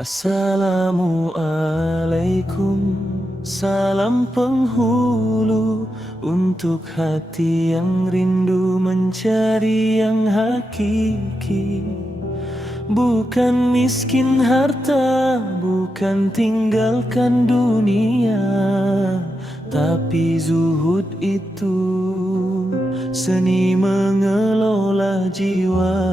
Assalamualaikum, salam penghulu untuk hati yang rindu mencari yang hakiki. Bukan miskin harta, bukan tinggalkan dunia, tapi zuhud itu seni mengelola jiwa.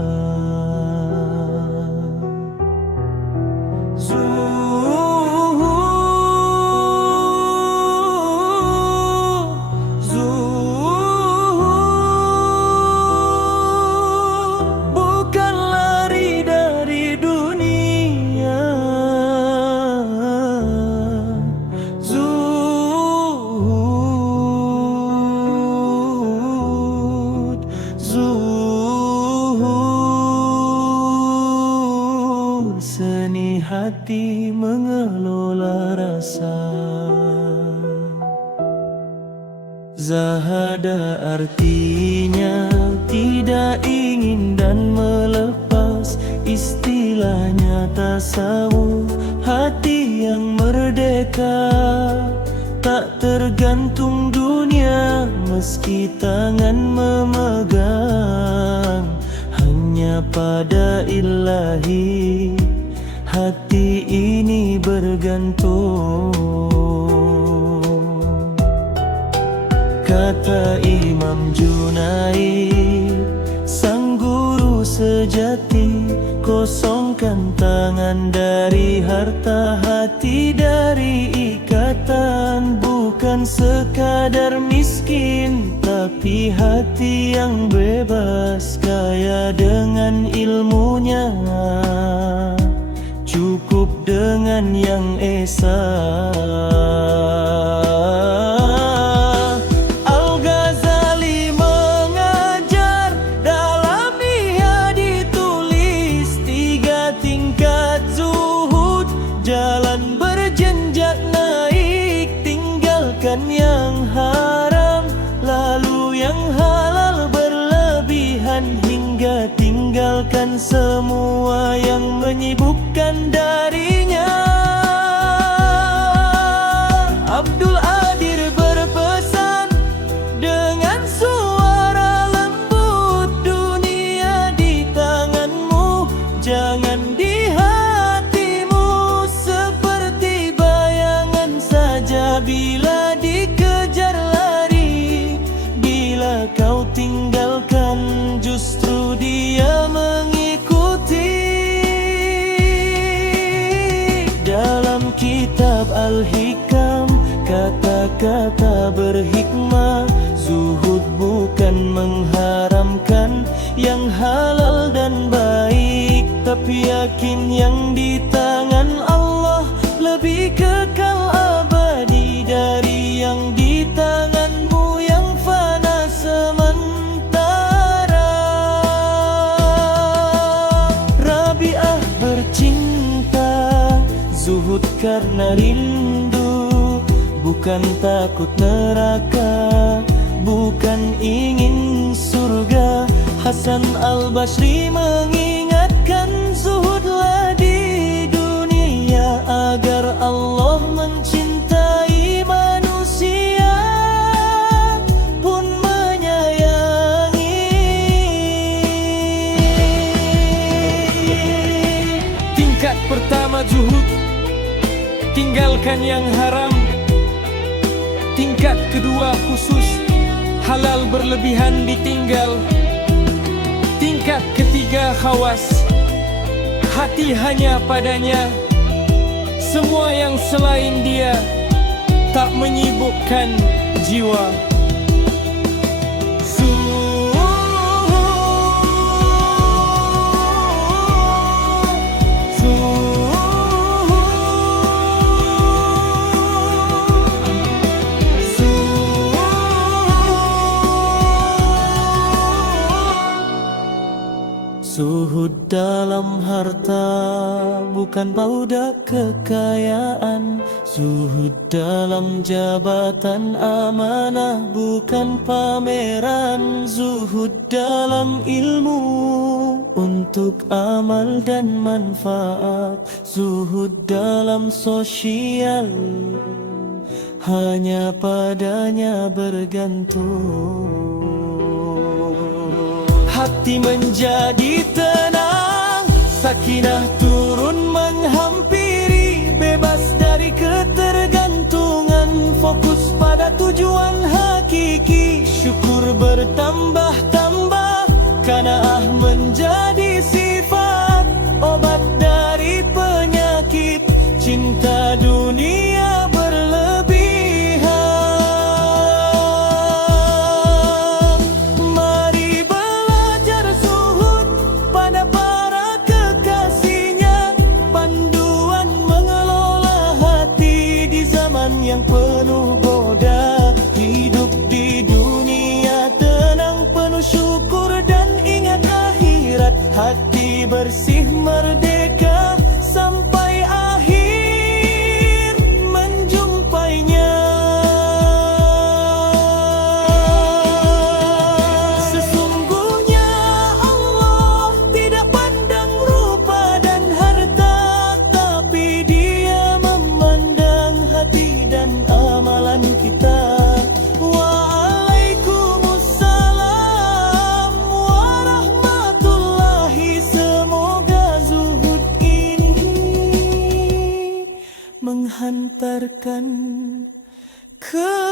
Bukan lari dari dunia, zuhud seni hati mengelola rasa. Zahada artinya tidak ingin dan melepas, istilahnya tasawuf, hati yang merdeka, tak tergantung dunia meski tangan memegang, hanya pada ilahi hati ini bergantung. Kata Imam Junaid, sang guru sejati, kosongkan tangan dari harta, hati dari ikatan. Bukan sekadar miskin, tapi hati yang bebas, kaya dengan ilmunya, cukup dengan yang esa. Jalan berjenjak naik, tinggalkan yang haram, lalu yang halal berlebihan, hingga tinggalkan semua yang menyibukkan darinya. Abdul Adir berpesan dengan suara lembut, dunia di tanganmu, jangan bila dikejar lari. Bila kau tinggalkan, justru dia mengikuti. Dalam kitab Al-Hikam, kata-kata berhikmah, zuhud bukan mengharamkan yang halal dan baik, tapi yakin yang di tangan Allah lebih kekal abadi dari yang di tanganmu yang fana sementara. Rabi'ah bercinta, zuhud karena rindu, bukan takut neraka, bukan ingin surga. Hasan Al-Basri mengingatkan, zuhudlah di dunia agar Allah mencintai manusia pun menyayangi. Tingkat pertama zuhud, tinggalkan yang haram. Tingkat kedua khusus, halal berlebihan ditinggal. Tingkat ketiga khawas, hati hanya padanya, semua yang selain dia tak menyibukkan jiwa. Zuhud dalam harta, bukan budak kekayaan. Zuhud dalam jabatan amanah bukan pameran. Zuhud dalam ilmu untuk amal dan manfaat. Zuhud dalam sosial hanya padanya bergantung. Hati menjadi tenang, sakinah turun menghampiri, bebas dari ketergantungan, fokus pada tujuan hakiki. Syukur bertambah-tambah, qanaah menjadi sifat, obat dari penyakit cinta dunia berlebihan. Mari belajar zuhud pada para kekasihnya, panduan mengelola hati di zaman yang penuh goda. Hidup di dunia tenang, penuh syukur dan ingat akhirat. Hati bersih merdeka sampai akhir menjumpainya. Sesungguhnya Allah tidak pandang rupa dan harta, tapi Dia memandang hati dan amalan kita. Waalaikumsalam warahmatullahi. Semoga zuhud ini menghantarkan kepada